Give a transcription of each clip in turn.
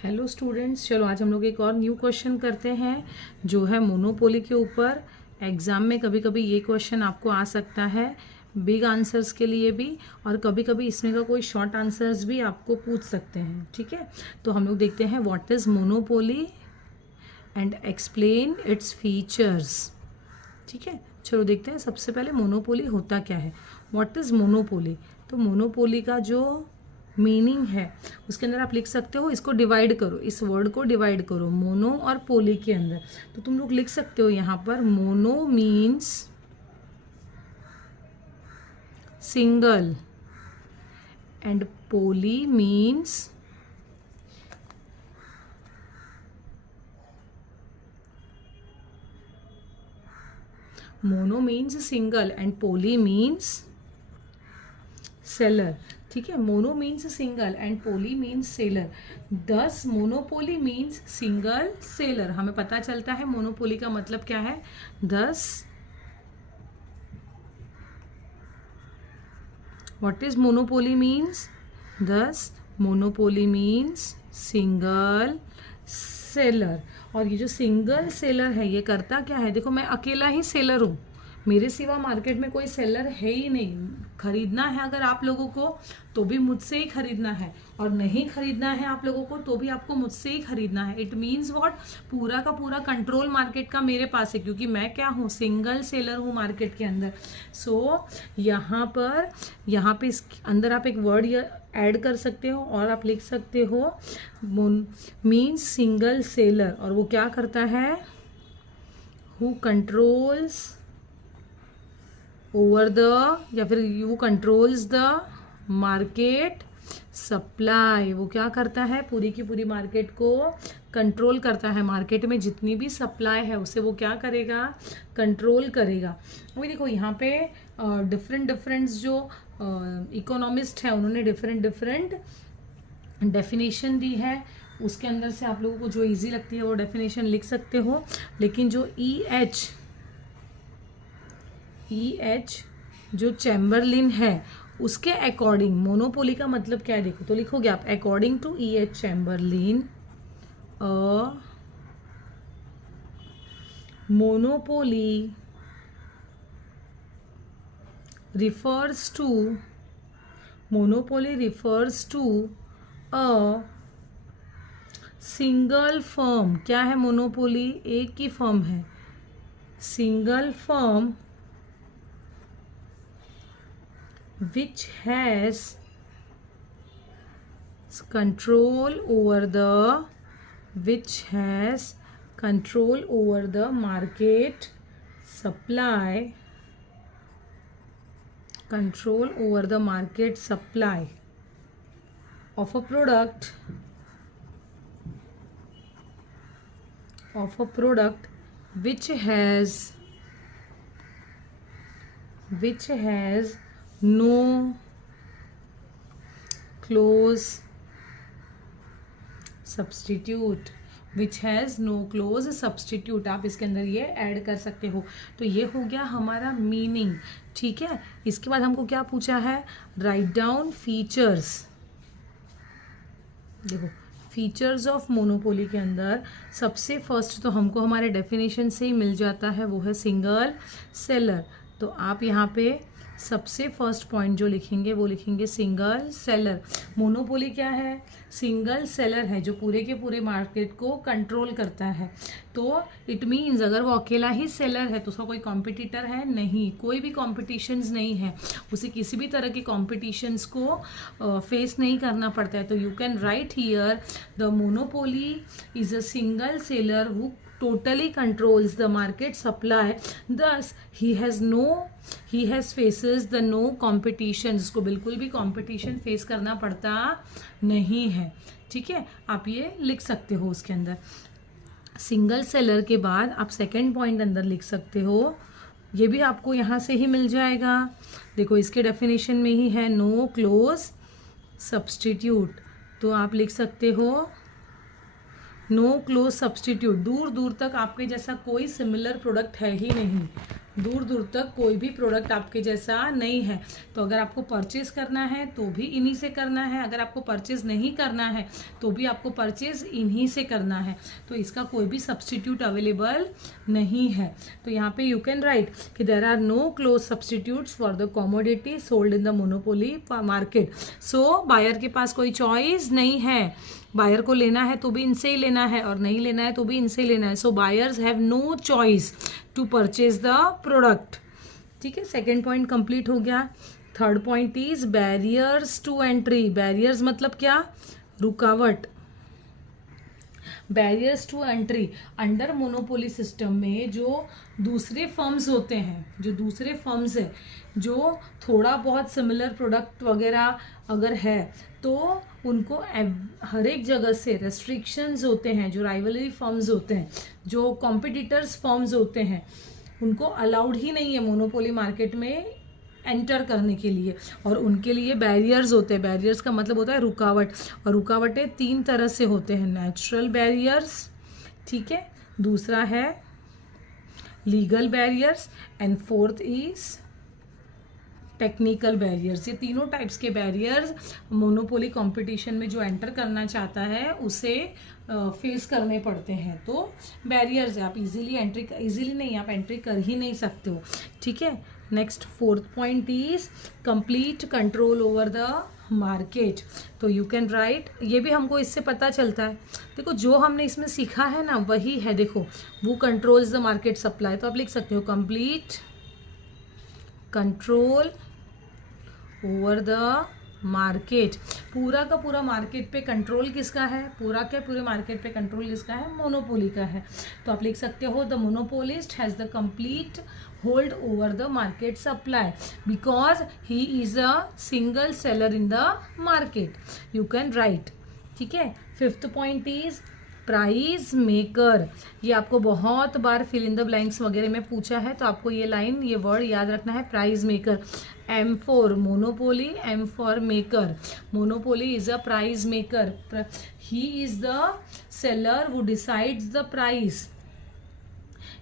Hello students, चलो आज हम लोग एक और न्यू क्वेश्चन करते हैं जो है मोनोपोली के ऊपर। एग्ज़ाम में कभी कभी ये क्वेश्चन आपको आ सकता है बिग आंसर्स के लिए भी, और कभी कभी इसमें का कोई शॉर्ट आंसर्स भी आपको पूछ सकते हैं। ठीक है, तो हम लोग देखते हैं what is monopoly and explain its features. ठीक है, चलो देखते हैं सबसे पहले मोनोपोली होता क्या है। What is monopoly? तो मोनोपोली का जो मीनिंग है उसके अंदर आप लिख सकते हो, इसको डिवाइड करो, इस वर्ड को डिवाइड करो मोनो और पोली के अंदर। तो तुम लोग लिख सकते हो यहाँ पर mono means single and poly means mono means single and poly means seller. ठीक है, mono means single and poly means seller. This monopoly means single seller. हमें पता चलता है मोनोपोली का मतलब क्या है। दस व्हाट इज मोनोपोली मीन्स? दस मोनोपोली मीन्स सिंगल सेलर। और ये जो सिंगल सेलर है ये करता क्या है? देखो, मैं अकेला ही सेलर हूँ, मेरे सिवा मार्केट में कोई सेलर है ही नहीं। खरीदना है अगर आप लोगों को तो भी मुझसे ही खरीदना है, और नहीं खरीदना है आप लोगों को तो भी आपको मुझसे ही खरीदना है। It means what? पूरा का पूरा कंट्रोल मार्केट का मेरे पास है, क्योंकि मैं क्या हूँ? सिंगल सेलर हूँ मार्केट के अंदर। सो यहाँ पे इसके अंदर आप एक वर्ड ऐड कर सकते हो और आप लिख सकते हो मीन्स सिंगल सेलर। और वो क्या करता है? हु कंट्रोल्स ओवर द, या फिर you controls the market supply. वो क्या करता है? पूरी की पूरी मार्केट को कंट्रोल करता है। मार्केट में जितनी भी सप्लाई है उसे वो क्या करेगा? कंट्रोल करेगा। वही देखो यहाँ पे डिफरेंट जो इकोनॉमिस्ट है उन्होंने डिफरेंट डेफिनेशन दी है। उसके अंदर से आप लोगों को जो इजी लगती है वो डेफिनेशन लिख सकते हो। लेकिन जो EH जो चैम्बरलिन है उसके अकॉर्डिंग मोनोपोली का मतलब क्या है देखो, तो लिखोगे आप according to EH Chamberlin a monopoly refers to a single firm. क्या है मोनोपोली? एक ही फर्म है, single firm which has control over the market supply, of a product which has no close substitute। आप इसके अंदर ये ऐड कर सकते हो। तो ये हो गया हमारा मीनिंग। ठीक है, इसके बाद हमको क्या पूछा है? Write down features. देखो, फीचर्स ऑफ मोनोपोली के अंदर सबसे फर्स्ट तो हमको हमारे डेफिनेशन से ही मिल जाता है, वो है सिंगल सेलर। तो आप यहाँ पे सबसे फर्स्ट पॉइंट जो लिखेंगे वो लिखेंगे सिंगल सेलर। मोनोपोली क्या है? सिंगल सेलर है जो पूरे के पूरे मार्केट को कंट्रोल करता है। तो इट मीन्स अगर वो अकेला ही सेलर है तो उसका कोई कॉम्पिटिटर है नहीं, कोई भी कॉम्पिटिशन्स नहीं है, उसे किसी भी तरह के कॉम्पिटिशन्स को फेस नहीं करना पड़ता है। तो you can right here the monopoly is a single seller who totally controls the market supply, thus he faces the no competition। इसको बिल्कुल भी competition face करना पड़ता नहीं है। ठीक है, आप ये लिख सकते हो। उसके अंदर सिंगल सेलर के बाद आप सेकंड पॉइंट अंदर लिख सकते हो, ये भी आपको यहाँ से ही मिल जाएगा। देखो, इसके डेफिनेशन में ही है नो क्लोज सब्सटीट्यूट। तो आप लिख सकते हो नो क्लोज सब्सटीट्यूट। दूर दूर तक आपके जैसा कोई सिमिलर प्रोडक्ट है ही नहीं। दूर दूर तक कोई भी प्रोडक्ट आपके जैसा नहीं है। तो अगर आपको परचेज करना है तो भी इन्हीं से करना है, अगर आपको परचेज नहीं करना है तो भी आपको परचेज इन्हीं से करना है। तो इसका कोई भी सब्सटीट्यूट अवेलेबल नहीं है। तो यहाँ पे यू कैन राइट कि there are no close substitutes for the commodity sold in the monopoly market. So buyer के पास कोई चॉइस नहीं है, बायर को लेना है तो भी इनसे ही लेना है और नहीं लेना है तो भी इनसे ही लेना है। So buyers have no choice to purchase the product. ठीक है, सेकेंड पॉइंट कंप्लीट हो गया। Third point is barriers to entry. Barriers मतलब क्या? रुकावट। Barriers to entry, under monopoly system में जो दूसरे फर्म्स होते हैं, जो दूसरे फर्म्स है जो थोड़ा बहुत सिमिलर प्रोडक्ट वगैरह अगर है तो उनको हर एक जगह से रेस्ट्रिक्शंस होते हैं। जो राइवलरी फर्म्स होते हैं, जो कॉम्पिटिटर्स फर्म्स होते हैं, उनको अलाउड ही नहीं है मोनोपोली मार्केट में एंटर करने के लिए, और उनके लिए बैरियर्स होते हैं। बैरियर्स का मतलब होता है रुकावट, और रुकावटें 3 तरह से होते हैं। नेचुरल बैरियर्स, ठीक है, दूसरा है legal barriers, and fourth is technical barriers. ये तीनों टाइप्स के बैरियर्स मोनोपोली कंपटीशन में जो एंटर करना चाहता है उसे फेस करने पड़ते हैं। तो बैरियर्स है, आप इजीली नहीं, आप एंट्री कर ही नहीं सकते हो। ठीक है, next fourth point is complete control over the market. तो यू कैन राइट, ये भी हमको इससे पता चलता है। देखो जो हमने इसमें सीखा है ना वही है। देखो वो कंट्रोल्स द मार्केट सप्लाई, तो आप लिख सकते हो complete control over the market. पूरा का पूरा मार्केट पे कंट्रोल किसका है? पूरे मार्केट पे कंट्रोल किसका है? मोनोपोली का है। तो आप लिख सकते हो the monopolist has the complete hold over the market supply because he is a single seller in the market. You can right. ठीक है, fifth point is price maker. ये आपको बहुत बार फिल इन द ब्लैंक्स वगैरह में पूछा है, तो आपको ये लाइन, ये वर्ड याद रखना है, price maker. M for monopoly, M for maker. Monopoly is a price maker. He is the seller who decides the price.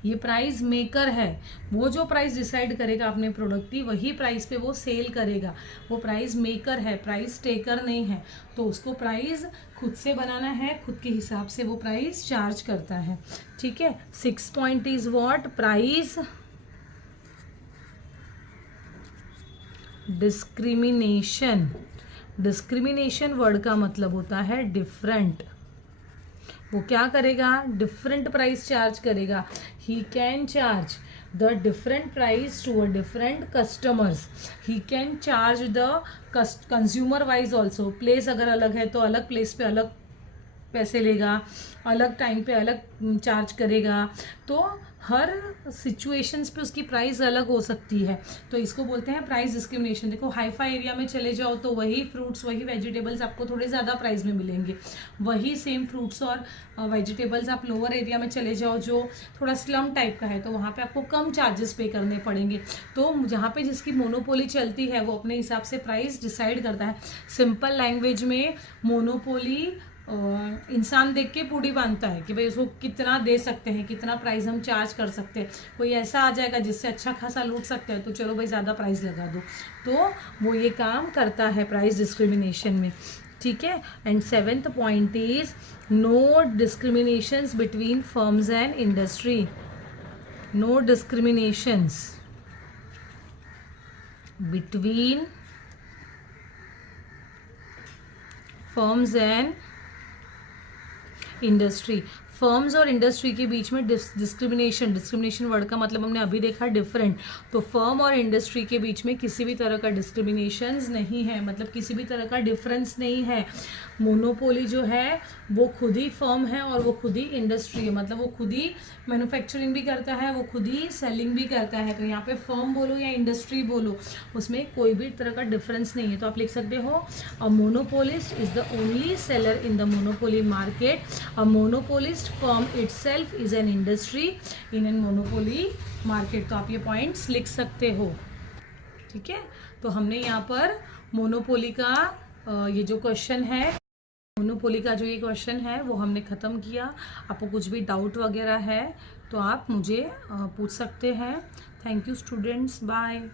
ये प्राइस मेकर है, वो जो प्राइस डिसाइड करेगा अपने प्रोडक्ट की वही प्राइस पे वो सेल करेगा। वो प्राइस मेकर है, प्राइस टेकर नहीं है। तो उसको प्राइस खुद से बनाना है, खुद के हिसाब से वो प्राइस चार्ज करता है। ठीक है, 6 point is what? Price discrimination. Discrimination word का मतलब होता है डिफरेंट। वो क्या करेगा? डिफरेंट प्राइस चार्ज करेगा। He can charge the different price to a different customers. He can charge the consumer wise also. Place अगर अलग है तो अलग प्लेस पे अलग पैसे लेगा, अलग टाइम पे अलग चार्ज करेगा। तो हर सिचुएशंस पे उसकी प्राइस अलग हो सकती है। तो इसको बोलते हैं प्राइस डिस्क्रिमिनेशन। देखो हाई फाई एरिया में चले जाओ तो वही फ्रूट्स, वही वेजिटेबल्स आपको थोड़े ज़्यादा प्राइस में मिलेंगे। वही सेम फ्रूट्स और वेजिटेबल्स आप लोअर एरिया में चले जाओ जो थोड़ा स्लम टाइप का है, तो वहाँ पे आपको कम चार्जेस पे करने पड़ेंगे। तो जहाँ पे जिसकी मोनोपोली चलती है वो अपने हिसाब से प्राइस डिसाइड करता है। सिंपल लैंग्वेज में मोनोपोली इंसान देख के पूड़ी बांधता है कि भाई उसको कितना दे सकते हैं, कितना प्राइस हम चार्ज कर सकते हैं। कोई ऐसा आ जाएगा जिससे अच्छा खासा लूट सकते हैं तो चलो भाई ज़्यादा प्राइस लगा दो। तो वो ये काम करता है प्राइस डिस्क्रिमिनेशन में। ठीक है, and 7th point is no discriminations between firms and industry. No discriminations between firms and industry. Firms और इंडस्ट्री के बीच में डिस्क्रिमिनेशन वर्ड का मतलब हमने अभी देखा डिफरेंट। तो फर्म और इंडस्ट्री के बीच में किसी भी तरह का डिस्क्रिमिनेशंस नहीं है, मतलब किसी भी तरह का डिफरेंस नहीं है। मोनोपोली जो है वो खुद ही फर्म है और वो खुद ही इंडस्ट्री है, मतलब वो खुद ही मैन्युफैक्चरिंग भी करता है, वो खुद ही सेलिंग भी करता है। तो यहाँ पे फर्म बोलो या इंडस्ट्री बोलो, उसमें कोई भी तरह का डिफरेंस नहीं है। तो आप लिख सकते हो a monopolist is the only seller in the monopoly market. A monopolist firm itself is an industry in a monopoly market। तो आप ये पॉइंट्स लिख सकते हो। ठीक है, तो हमने यहाँ पर मोनोपोली का ये जो क्वेश्चन है, मोनोपोली का जो ये क्वेश्चन है वो हमने ख़त्म किया। आपको कुछ भी डाउट वगैरह है तो आप मुझे पूछ सकते हैं। Thank you students, bye.